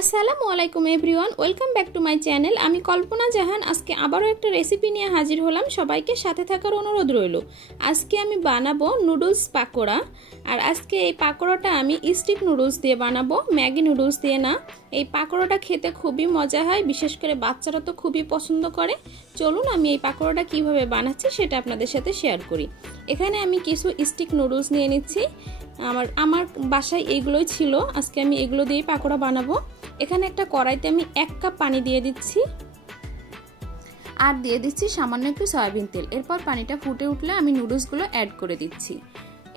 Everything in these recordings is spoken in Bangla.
আসসালামু আলাইকুম everyone, welcome back to my channel. আমি কল্পনা জাহান আজকে আবারও একটা রেসিপি নিয়ে হাজির হলাম। সবাইকে সাথে থাকার অনুরোধ রইল। আজকে আমি বানাবো নুডলস পাকোড়া। আর আজকে এই পাকোড়াটা আমি স্টিক নুডলস দিয়ে বানাবো, ম্যাগি নুডলস দিয়ে না। এই পাকোড়াটা খেতে খুবই মজা হয়, বিশেষ করে বাচ্চারা তো খুবই পছন্দ করে। চলুন আমি এই পাকোড়াটা কিভাবে বানাচ্ছি সেটা আপনাদের সাথে শেয়ার করি। এখানে আমি কিছু স্টিক নুডলস নিয়ে নিচ্ছি। আমার বাসায় এগুলোই ছিল, আজকে আমি এগুলো দিয়েই পাকোড়া বানাবো। এখানে একটা কড়াইতে আমি 1 কাপ পানি দিয়ে দিচ্ছি আর দিয়ে দিচ্ছি সামান্য একটু সয়াবিন তেল। এরপর পানিটা ফুটে উঠলে আমি নুডলসগুলো অ্যাড করে দিচ্ছি।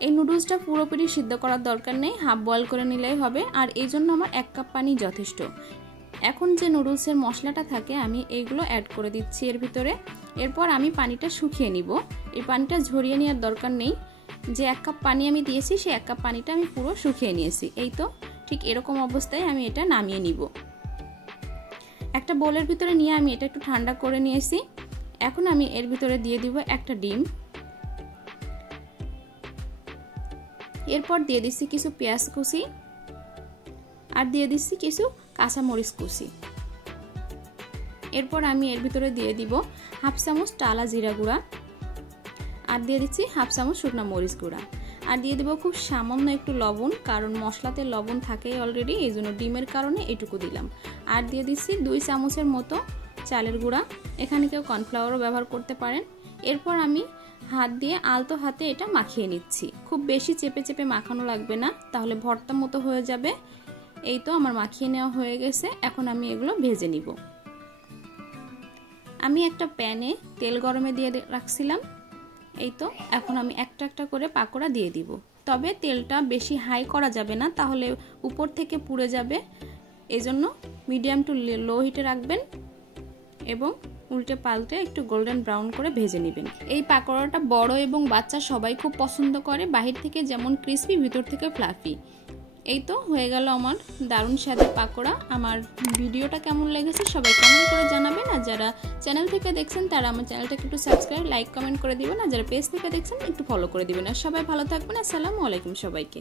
এই নুডলসটা পুরোপুরি সিদ্ধ করার দরকার নেই, হাফ বয়েল করে নিলেই হবে। আর এই জন্য আমার 1 কাপ পানি যথেষ্ট। এখন যে নুডলসের মশলাটা থাকে আমি এইগুলো অ্যাড করে দিচ্ছি এর ভিতরে। এরপর আমি পানিটা শুকিয়ে নিব। এই পানিটা ঝরিয়ে নেওয়ার দরকার নেই। যে 1 কাপ পানি আমি দিয়েছি সেই 1 কাপ পানিটা আমি পুরো শুকিয়ে নিয়েছি। এই তো ঠিক এরকম অবস্থায় আমি এটা নামিয়ে নিব। একটা বোলের ভিতরে নিয়ে আমি এটা একটু ঠান্ডা করে নিয়েছি। এখন আমি এর ভিতরে দিয়ে দিব একটা ডিম। এরপর দিয়ে দিচ্ছি কিছু পেঁয়াজ কুচি আর দিয়ে দিচ্ছি কিছু কাঁচামরিচ কুচি। এরপর আমি এর ভিতরে দিয়ে দিব হাফ চামচ টালা জিরা গুঁড়া আর দিয়ে দিচ্ছি হাফ চামচ শুকনা মরিচ গুঁড়া আর দিয়ে দেব খুব সামান্য একটু লবণ, কারণ মশলাতে লবণ থাকেই অলরেডি, এই জন্য ডিমের কারণে এটুকু দিলাম। আর দিয়ে দিচ্ছি 2 চামচের মতো চালের গুঁড়া। এখানে কেউ কর্নফ্লাওয়ারও ব্যবহার করতে পারেন। এরপর আমি হাত দিয়ে আলতো হাতে এটা মাখিয়ে নিচ্ছি। খুব বেশি চেপে চেপে মাখানো লাগবে না, তাহলে ভর্তা মতো হয়ে যাবে। এই তো আমার মাখিয়ে নেওয়া হয়ে গেছে। এখন আমি এগুলো ভেজে নিব। আমি একটা প্যানে তেল গরমে দিয়ে রাখছিলাম। এই তো এখন আমি একটা একটা করে পাকোড়া দিয়ে দিব। তবে তেলটা বেশি হাই করা যাবে না, তাহলে উপর থেকে পুড়ে যাবে। এজন্য মিডিয়াম টু লো হিটে রাখবেন এবং উল্টে পাল্টে একটু গোল্ডেন ব্রাউন করে ভেজে নেবেন। এই পাকোড়াটা বড় এবং বাচ্চা সবাই খুব পছন্দ করে। বাহির থেকে যেমন ক্রিসপি, ভিতর থেকে ফ্লাফি। এই তো হয়ে গেল আমার দারুণ স্বাদের পাকোড়া। আমার ভিডিওটা কেমন লেগেছে সবাই কমেন্ট করে জানাবেন। আর যারা চ্যানেল থেকে দেখছেন তারা আমার চ্যানেলটাকে একটু সাবস্ক্রাইব, লাইক, কমেন্ট করে দিবেন। আর যারা পেজ থেকে দেখছেন একটু ফলো করে দিবেন। আর সবাই ভালো থাকবেন। আসসালামু আলাইকুম সবাইকে।